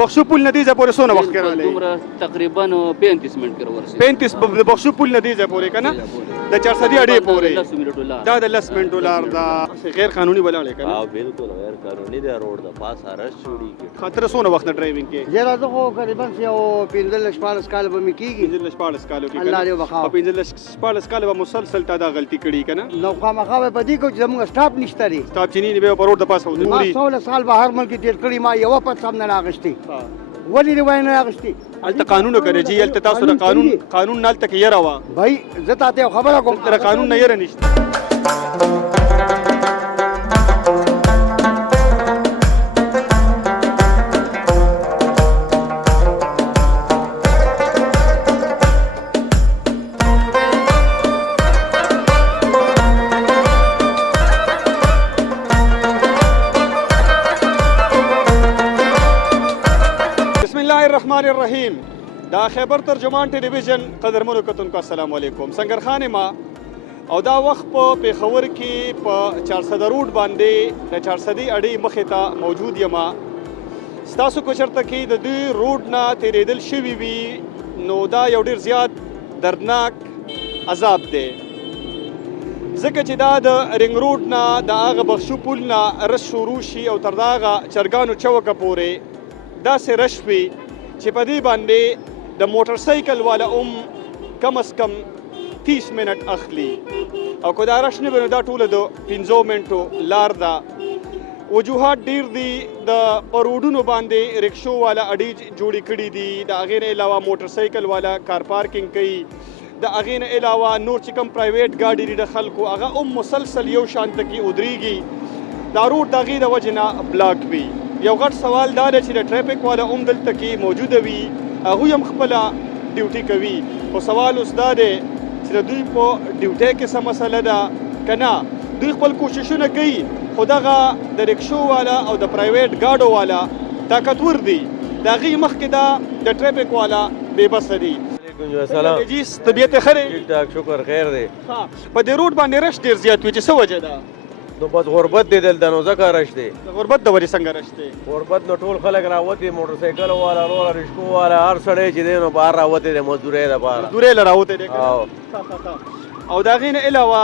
بخشو پل نه دی ځای پورې څونه وخت کې راغلی؟ دومره تقریبا 35 منټ کې ورسېد. 35 د بخشو پل نه دی ځای پورې که نه د 400 اډې پورې 10 منټو لار دا د 10 منټو لار دا غیر قانوني ولاړې که نه؟ بالکل غیر قانوني دی روډ د پاسه رش جوړېږي. خاطر څونه وخت نه ډرایوینګ کې؟ یاره زه خو قریبا یو 15-14 کاله به مې کېږي. 15-14 کالو کې الله دې وبخښه. او 15-14 کاله به مسلسل تا دا غلطي کړې که نه؟ نو خامخا به په دې کوو چې زموږ سټاپ نشته دی. سټاپ چې نه به په روډ د پاسه ما ودرولي 16 سال به هر ملک تېر کړي، ما یوه پته هم نه راغشتې. ولې دې وای نه راغشتې؟ هلته قانون وکړی چې هلته تاسو د قانون نه هلته کې یره وه. بھائی زه تاته یو خبره کوم، دلته د قانون نه یره نشته. الرحمن الرحیم دا خیبر ترجمان ټلویزیون قدرمنو کتونکو السلام علیکم. سنگر خان ما او دا وخت په پیښور کې په 400 روډ باندې د 400 اډې مخې ته موجود یم. ستاسو کو چرته کې د دې روډ نه تیریدل شوي وي نو دا یو ډیر زیات دردناک عذاب دی، ځکه چې دا د رنګ روډ نه د هغه بخشو پل نه رش شروع شي او تر د هغه چرګانو چوکه پورې داسې رش وي چې په دې باندې د موټر سایکل والا کم از کم 30 منټ اخلي او که دا رش نه وي نو دا ټوله د 15 منټو لار ده. وجوهات ډیر دي، د په روډونو باندې رکشو والا اډې جوړې کړي دي، د هغې نه علاوه موټر سایکل والا کار پارکینګ کوي، د هغې نه علاوه نور چې کوم پرایویټ ګاډي دي د خلکو هغه مسلسل یو شانته کې ودرېږي. دا روډ د هغې د وجې نه بلاک وي. یو غټ سوال دا دی چې د ټریفک والا دلته کې موجوده وي، هغوی هم خپله ډیوټي کوي، خو سوال اوس دا دی چې د دوی په ډیوټۍ کې څه مسله ده که نه؟ دوی خپل کوششونه کوي خو دغه د رکشو والا او د پرایویټ ګاډو والا طاقتور دي، د هغې مخکې دا د ټریفک والا بې بسه دي. السلام جی طبیعت یې ښه دی؟ ټیک ټاک شکر خیر دی. په دې روډ باندې رش ډېر زیات وي چې څه وجه ده؟ نو بس غربت دی دلته نو ځکه رش دی. د غربت د وجې څنګه رش دی؟ غربت نو ټول خلک راوتي، موټر سایکل والا روله رشکو والا هر سړی چې دی نو بهر راوتی دی مزدورۍ دپاره. مزدورۍ له راوتی دی او د هغې نه علاوه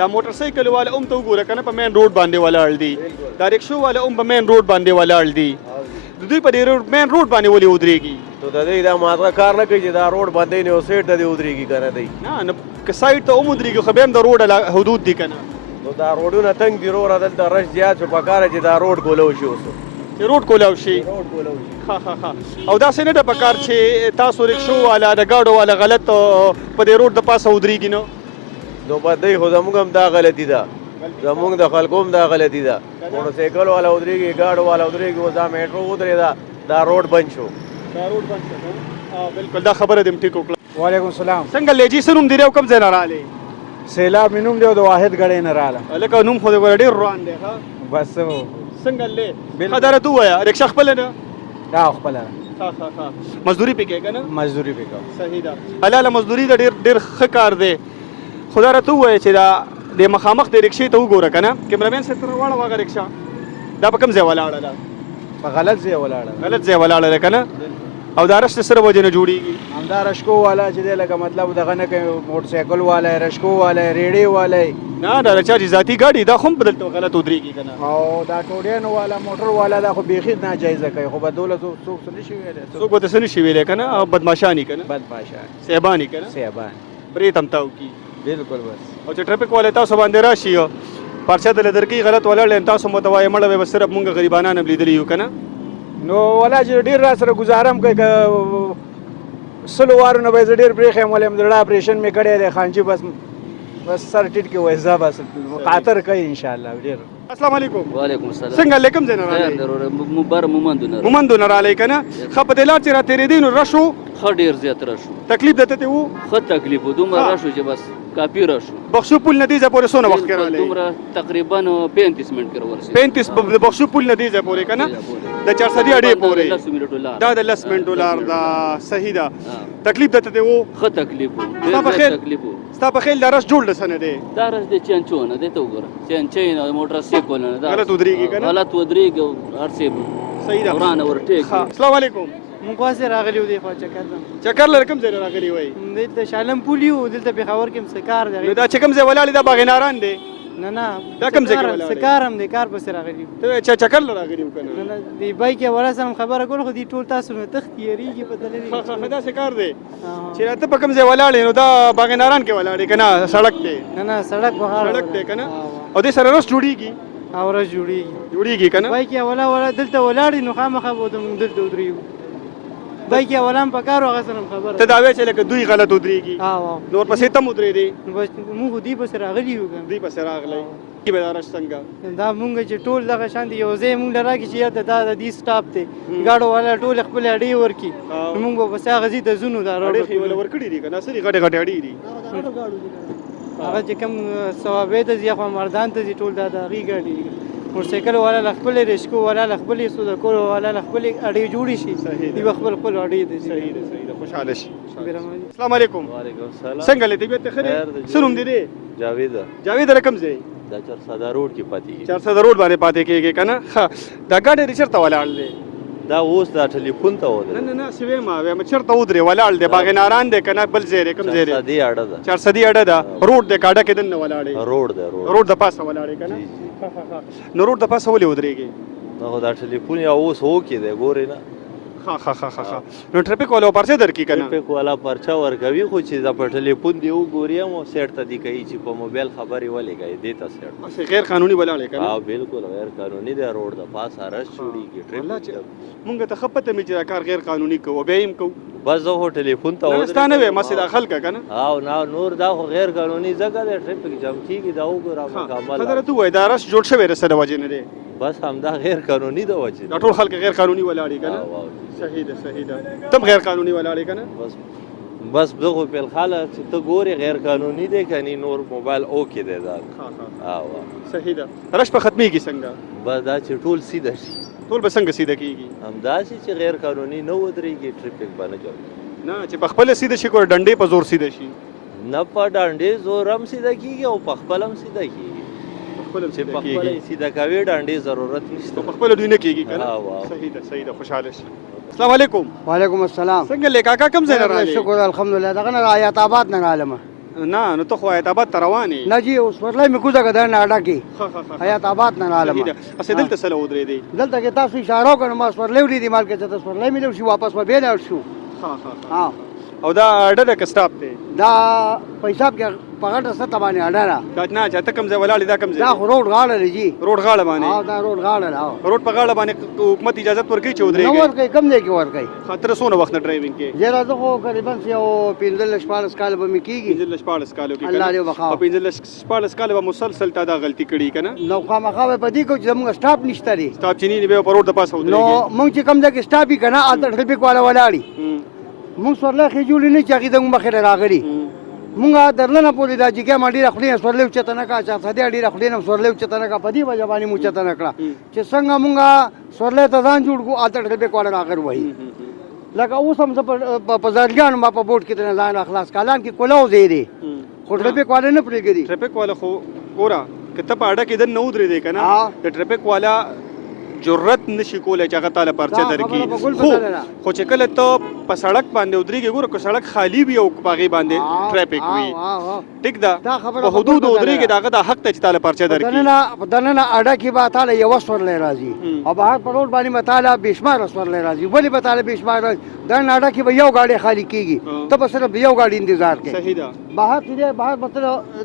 دا موټر سایکل والا هم ته وګوره که نه په مین روډ باندې ولاړ دي، دا رکشو والا هم په مین روډ باندې ولاړ دي. د دوی په دې مین روډ باندې ولې ودرېږي؟ نو د دوی دا ماته کار نه کوي چې دا روډ باندې نو سیټ ته دې ودرېږي که نه دی؟ نه نو که سایډ ته هم ودرېږي خو بیا هم د روډ حدود دي که نه؟ نو دا روډونه تنګ دي وروره، دلته رش زیات شو، پکاره چې دا روډ کولو شي اوس چې روډ کولاو شي. او داسې نه ده پکار چې تاسو رکشو والا د ګاډو والا غلط په دې روډ د پاسه ودرېږي نو په دی خو زموږ هم دا غلطي ده، زموږ د خلکو هم دا غلطي ده. موټر سایکل والا ودرېږي، ګاډو والا ودرېږي، اوس دا میټرو ودرېده، دا روډ بند شو. دا روډ بند شو. بالکل دا خبره دې ټیک وکړه. وعلیکم السلام. څنګه لیجي څه نوم دی او کوم ځای نه راغلی؟ سیلاب مې نوم دی او د واحد ګړی نه راغله. لکه نوم خو دې ډېر روان دی ښه؟ بس څنګه لې ښه داره ته ووایه رکشه خپله ده؟ دا خپله مزدوري پې کوې که نه؟ مزدوري پې کوم. صحیح ده، حلاله مزدوري ده، ډېر ښه کار دی. خو دا راته ووایه چې دا د مخامخ د رکشې ته وګوره که نه، کیمرامین صاحب ته راواړه هغه رکشه دا په کوم ځای ولاړه ده؟ په غلط ځای ولاړه. غلط ځای ولاړه ده که نه؟ او دا رش د سره وجې نه جوړېږي؟ همدا رشکو والا چې دی لکه مطلب دغه نه کوي، موټر سایکل والا رشکو والا ریډۍ والا نه دا د چا چې ذاتي ګاډي دا خو هم په دلته غلط ودرېږي که نه؟ او دا ټوډیانو والا موټر والا دا خو بیخي ناجایزه کوي، خو بدوله څوک څه نشي ویلی، څوک به ته څه نشي ویلی که نه؟ او بدماشاني که نه؟ بدماشان سیباني که نه؟ سیبان برېت هم تاو کي. بالکل بس. او چې ټرافیک والا تاسو باندې راشي پرچه درله درکوي غلط ولاړ دی تاسو ورته وایې مړه وی بس صرف مونږ غریبانان هم لیدلي یو که نه؟ نو ولا چې ډېر را سره ګزارم کوي که 100 وارو نه به یې زه ډېر پرېښی یم، ولې زړه اپرېشن مې کړی دی خانجي، بس سر ټیټ کې وایي ځه بس خاطر کوي انشاءالله ډېر. السلام علیکم. وعلیکم السلام. څنګه لی کوم ځای نه راغلی؟ مبر مومندو نه مومندو نه راغلی که نه؟ ښه په دې لار چې را تېرېدی نو رش و؟ ښه ډېر زیات رش و. تکلیف درته ترې و؟ ښه تکلیف و، دومره رش و چې بس کافي رش و. بخشو پل نه دې ځای پورې څونه وخت کې راغلی؟ دومره تقریبا 35 منټ کې ورسېد. 35 د بخشو پل نه دې ځای پورې که نه؟ د 400 اډې پورې 10 منټو لار دا د 10 منټو لار ده. صحیح ده. تکلیف درته ترې و؟ ښه تکلیف و، ستا په ډېر خیال زیات تکلیف و. ستا په خیال دا رش جوړ له څه نه دی؟ دا رش د چینچو نه دی، ته وګوره چینچۍ نه موټر سایکل نه غلط ودرېږي که نه؟ غلط ودرېږي او هر څه صحیح ده ورانه ورټیک ها السلام علیکم مونږ واسه راغلی و دی خو چکر ته چکر لر کوم ځای نه راغلی وای دلته شالم پولی و دلته پېښور کې هم څه کار دی نو دا چې کوم ځای ولاړ دا باغناران دی نه نه دا کوم ځای کې ولاړ څه کار هم دی کار پسې راغلی و. ته چا چکر لر راغلی نه کنه نه دی بایک یې ولا سم خبره کول خو دی ټول تاسو نه تخت یریږي په دلې دا څه کار دی چې ته په کوم ځای ولاړ نو دا باغناران کې ولاړ کنه سړک دی نه نه سړک بغاړه سړک دی کنه او دې سره روز جوړیږي اوره جوړیږي کنه بایک یې ولا دلته ولاړی نو خامخا به د دلته ودرېږو بایک یې ولا هم په کار هغه سره خبره ته دا وې چې لکه دوی غلط ودرېږي او نور پسې ته مودرې دی نو بس مونږ دی پسې راغلی یو کنه دوی پسې راغلی کی به دارش څنګه دا مونږ چې ټول دغه شان دی یو ځای مونږ لراکې چې یاد دا د دې سټاپ دی گاډو والا ټول خپل اړې ورکی نو مونږ به بس هغه ځای ته ځونو دا اړې خې ول ورکړي دي کنه سړي غټه غټه اړې دي هغه چې کوم ثوابې ته ځي خو مردان ته ځي ټول دا د هغې ګاډي دي موټرسایکل والا خپل رشکو والا خپل سودا کول والا خپل اړې جوړي شي دی خپل اړې دي صحیح ده خوشاله شي بیرمانی. السلام علیکم وعلیکم السلام څنګه لې طبیعت خیر سلام دې جاوید جاوید رقم ځای دا 400 روډ کې پاتې 400 روډ باندې پاتې کېږي کنه دا ګاډي چیرته ولاړ دی دا اوس دا ټلیفون ته ودرې نه نه سوي ما وایم چیرته ودرې ولاړ دی باغناران دی کنه بل ځای کوم ځای دی دی اړه ده 400 اډه ده روډ د کاډه کې دنه ولاړې روډ ده روډ د پاسه ولاړې کنه نو روډ د پاسه ولې ودرېږي نو دا ټلیفون یا اوس هو کې دی ګورې نه ها نو ټریفیک والا پرچه درکې کنه ټریفیک والا پرچا ورکوي خو چې دا په ټلیفون دی وګوري مو سیټ ته دی کوي چې په موبایل خبرې ولې کوي دی ته سیټ اسی غیر قانوني ولاړې کنه ها بالکل غیر قانوني دی روډ د پاس ارش جوړیږي الله ټریفیک چې مونږ ته خپته می چې کار غیر قانوني کو به هم کو بس زه هو ټلیفون ته نه ستانه وې مسله خلک کنه او نه نور دا خو غیر قانوني ځکه د ټریفیک جام کیږي دا وګورم مکمل حضرت وای دا رش جوړ شوی رسره وجه نه دی بس همدا غیر قانوني د وجه دا ټول خلک غیر قانوني ولاړې کنه صحیح ده تم غیر قانوني ولاړې کنه بس دغه په خاله چې ته ګوري غیر قانوني دی کني نور موبایل او کې دی دا او صحیح ده رش په ختمي کې څنګه بس دا چې ټول سیده شي ټول به څنګه سیده کیږي همدا چې غیر قانوني نه ودرېږي ټریفیک باندې جوړ نه چې په خپل سیده شي کور ډنډې په زور سیده شي نه په ډانډې زور هم سیده کیږي او په خپل هم سیده کیږي خپل چې په خپل سیده کوي ډانډې ضرورت نشته په خپل دوی نه کیږي کنه صحیح ده خوشاله شي السلام علیکم وعلیکم السلام څنګه لیکا کا کم ځای نه راغلی شکر الحمدلله دغه نه آیات آباد نه رالم نه نو ته خو آیت آباد ته روانې نه جی اوس ورلای می کوزه غدا نه اډا کی آیات آباد نه رالم اسه دلته سره ودرې دی دلته کې تاسو اشاره وکړم ما ورلای ولې دی مال کې چې تاسو ورلای می لو شي واپس و به نه شو ها او دا اډه د کسټاپ ته دا پیسې کې پغړه ست باندې اډا دا نه چې ته کم ځای ولاړې دا کم ځای دا روډ غاړه لږی روډ غاړه باندې دا روډ غاړه روډ په غاړه باندې حکومت اجازه ورکړي چې ودرېږي نو ورکې کم دی کې ورکې خاطر سونه وخت نه ډرایوینګ کې زه راځم خو تقریبا یو 15 کال به می کیږي 15 کالو کې الله دې وخاو او 15 کال به مسلسل تا دا غلطي کړي کنه نو خامخا په دې کو چې موږ سټاپ نشته لري سټاپ چینی نه به په روډ د پاسه نو ودرېږي موږ چې کم ځای کې سټاپ کنه اته ټریفیک والا ولاړی موږ سورله خې جوړی نه چاغې د مخه راغلی مونږه درلنه پوری دا چې ما ډیره خپل سورله چته نه کا چې ساده ډیره خپل نه سورله چته نه کا پدی وجه باندې مو چته نه کړه چې څنګه مونږه سورله ته ځان جوړ کو اته ټریفیک والا راغر وای لکه اوس هم په ځارګان ما په بورډ کې نه ځان اخلاص کالان کې کولاو زیری خو ټریفیک والا نه پرېګری ټریفیک والا خو ګورا کته په اډه کې د نو درې دی کنه د ټریفیک والا جرأت نشي کولای چې هغه تعالی پرچه درکې خو چې کله ته په سړک باندې ودرېږي ګوره که سړک خالی وي او باغې باندې ټریفیک وي ټیک ده په حدود ودرېږي دغه د حق ته چې تعالی پرچه درکې دننه اډه کې به تعالی یو سورلی راځي او بهر په روډ باندې به تعالی بېشماره سورلی راځي ولې به تعالی بېشماره دننه اډه کې به یو ګاډی خالی کېږي ته به صرف یو ګاډي انتظار کې صحیح ده بهر چې بهر به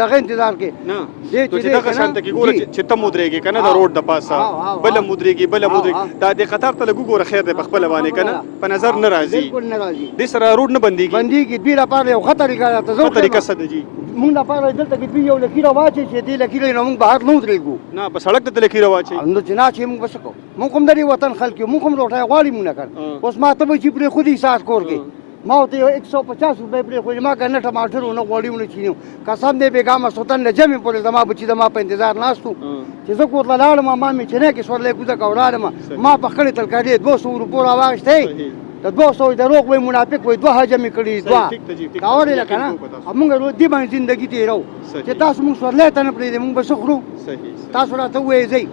دغه انتظار کې نه چې دغه شانته کې ګوره چې ته مودرېږي کنه د روډ د پاسه بل مودرېږي بل مودرېږي دا د قطار ته لګو ګوره خیر دی په خپل باندې کنه په نظر نه راځي بالکل نه راځي د سره روډ نه بنديږي دوی لپاره یو خطر لري ته زه طریقه څه دی مونږ لپاره دلته کې دوی یو لکیره واچي چې دې لکیره نو موږ بهر نه ودرېږو نه په سړک ته لکیره واچي نو چې نه چې موږ بس کو موږ هم د وطن خلک یو موږ هم روټه غواړي مونږ نه کړ اوس ما ته به چې پر خودي ساس کور کې ما ته 150 روپے پر خو ما کنه ټماټر نه غواړي ونه چینو قسم دې بیګامه سوتن نه جمع پر زما بچی زما په انتظار ناستو چې زه کوټ لاړم ما مې چې نه کې سورلې کوزه کاوړم ما په خړې تلکارې 200 روپے راوښته د 200 دروغ وای منافق وای دوه هجمې کړي دوه کاوړې لکنه موږ ورو دې باندې ژوندۍ تیرو چې تاسو موږ سورلې ته نه پرې موږ بسخرو تاسو راته وې زی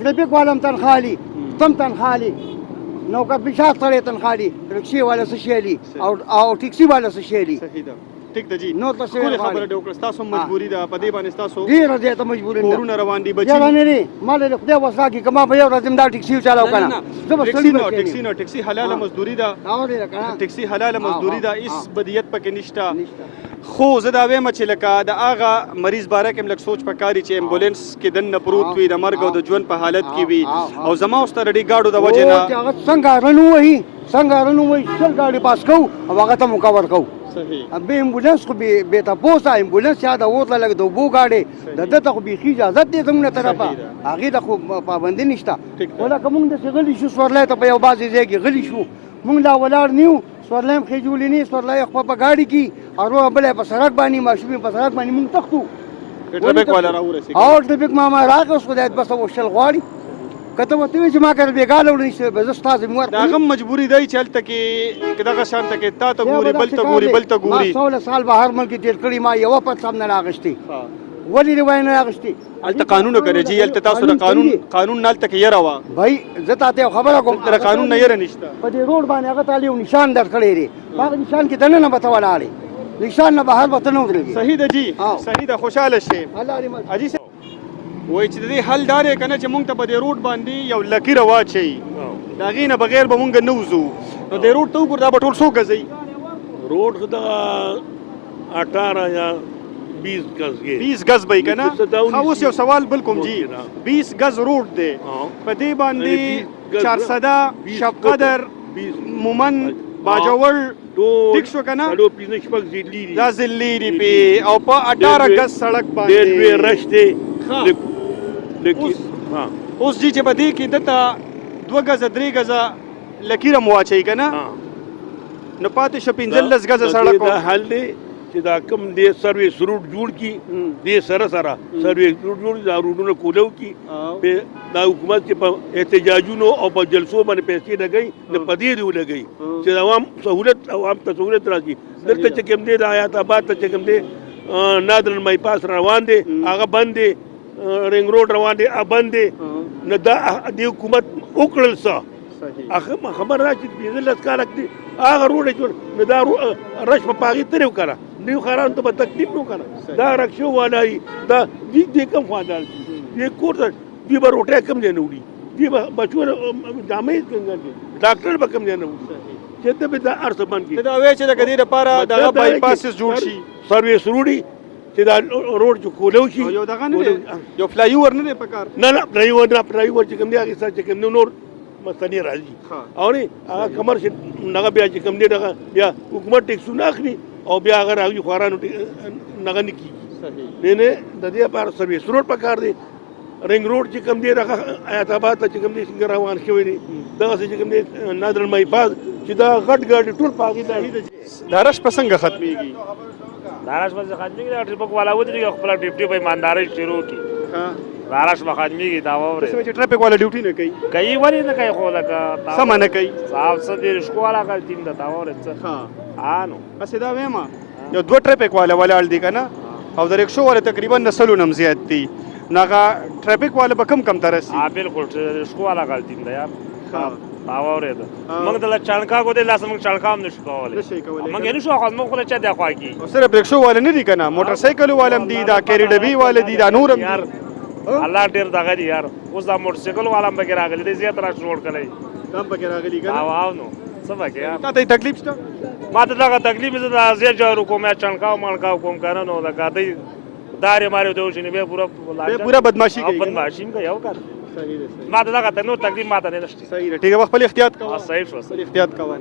ټریفیک والم تن خالی تم تن خالی نوکر پیشا سړی تنخوا دي رکشې والا څه شی دي او ټیکسي والا څه شی دي صحیح ده ټیک ده جی نو تاسو ټول خبره دې وکړه تاسو مجبوری ده په دې باندې تاسو ډیره زیاته مجبوري ده کورونه روان دي بچي یا نه نه مال له خدای وسا کې کما به یو ورځ دا ټیکسي چلاو کنه زه به سړی ټیکسي حلاله مزدوري ده اورې کنه ټیکسي حلاله مزدوري ده هیڅ بدیت پکې نشته خو زه دا وایم چې لکه د هغه مریض باره کې لږ سوچ پکاري چې امبولانس کې دننه پروت وي د مرګ او د ژوند په حالت کې وي او زما اوس ته رډي ګاډو د وجې نه هغه څنګه رنو وي شل ګاډي پاس کو او هغه ته مکور کو صحیح به امبولانس خو به تاسو امبولانس یا د وټل لګ د بو گاډي د دته خو به اجازه دې زموږ طرفه هغه د خو پابندي نشته ولا کوم د غلی شو سورلای ته په یو بازي ځای غلی شو مونږ لا ولاړ نیو سورلایم خېجولې نه سورلای خو په گاډي کې او بل په سړک باندې ماشومې په سړک باندې مونږ تختو ټریفیک والا راورسي او ټریفیک ماما راغوس خو دې بس وشل غواړي کته وته چې ما کړ بیګاله وړي به زستا زموږ دا غم مجبوری دی چې هلته کې دغه شان ته کې تا ته ګوري بل ته ګوري بل ته ګوري 16 سال بهر ملک تیر کړی ما یو په سم نه راغشتي ولی روای نه راغشتي هلته قانون کوي جی هلته تاسو د قانون نال ته کې یره وا بھائی زه ته خبره کوم تر قانون نه یره نشته په دې روډ باندې هغه تعالی نشان در کړی دی هغه نشان کې دنه نه بتولاړي نشان نه بهر وته نه ودرېږي صحیح ده جی صحیح ده خوشاله شي الله دې اجي وای چې د دې حل دار کنه چې مونږ ته په دې روډ باندې یو لکیر واچي دا غینه بغیر به مونږ نه وځو نو دې روډ ته وګور دا به ټول څو غزي روड خدا 18 یا 20 गज के 20 गज به کنه اوس یو سوال بل کوم جی 20 गज روډ دی په دې باندې 400 شب قدر مومن باجوړ ټیک شو کنه اډو پینې شپږ زیلی دي دا زلی دی په او په 18 گز سړک باندې ډېر وی رش دی لیکن ها اوس جی چې بدی کې دته 2 غزه 3 غزه لکیره مواچي کنه نو پاتې شو 15 غزه سړک دا حل دی چې دا کم دې سرویس روټ جوړ کی دې سره سرویس روټ جوړ دا روټونه کولو کی په دا حکومت کې په احتجاجونو او په جلسو باندې پیسې لګي د پدې دی لګي چې عوام سہولت عوام ته سہولت راځي دلته چې کوم دې د آیات آباد ته چې کوم دې نادرن مای پاس روان دي هغه بند دي رنگ روډ روان دي بند دي نه دا د حکومت وکړل څه اخه خبر راځي چې دې لږ کار کړي هغه روډ جوړ نه دا رش په پاغي ترې وکړه دیو خاران ته به تکلیف نو کنه دا رکشو والای دا دې کم خواندل دې کور ته دې به روټه کم نه وړي دې به بچو دامې څنګه ډاکټر به کم نه وړي چې ته به دا ارث باندې دا وې چې د غدي لپاره دا بای پاس جوړ شي سرویس روډي چې دا روډ جو کولو شي یو دغه نه یو فلای اوور نه پکار نه ډرایور چې کوم دی هغه سره چې کوم نور مستنی راځي او نه هغه کمر چې نغه بیا چې کوم دی دغه بیا حکومت ټیکس نه اخلي او بیا اگر هغه خورانو نغه نه کیږي نه نه د دې لپاره سرویس روډ پکار دی رنگ روډ چې کوم دی هغه آیات آباد ته چې کوم دی څنګه روان شوی دی دغه چې کوم دی نادر مای پاس چې دا غټ غټ ټول پاګی دی دا رش پسنګ ختميږي داراش په ختميږي دا ټریپک والا ودرېږي خپل ډیوټي په ایمانداري شروع کی داراش په ختميږي دا وره چې ټریفیک والا ډیوټي نه کوي ولی نه کوي خو لکه سم نه کوي صاحب څه دې شکوالا کا ټیم دا وره څه ها نو بس دا وېما یو 2 ټریفیک والا ولاړ دي کنه او د رکشو والا تقریبا نسلو نم زیات دي ناغه ټریفیک والا به کم ترسي بالکل شکوالا کا ټیم دا یار باور ده موږ د چانکا کو د لاس موږ چانکا هم نشو کولای موږ نه شو خو موږ خو چا دی خوا کی صرف رکشو والا نه دي کنه موټر سایکل والم دي دا کیری ډبي والا دي دا نورم یار الله ډیر دغه دي یار اوس دا موټر سایکل والا هم بګر راغلی دي زیات را شروع کړی هم بګر راغلی کنه او نو څه بګر یار تا ته تکلیف شته ما ته دا تکلیف زه زیات جوړ کوم چانکا مانکا کوم کنه نو لگا دی دارې ماري ته وشنی به پورا بدمعشي کوي بدمعشي کوي یو کار ما ته دا نو تکلیف ما ته نه نشته صحیح ټیک خپل احتیاط کوه صحیح شو احتیاط کوه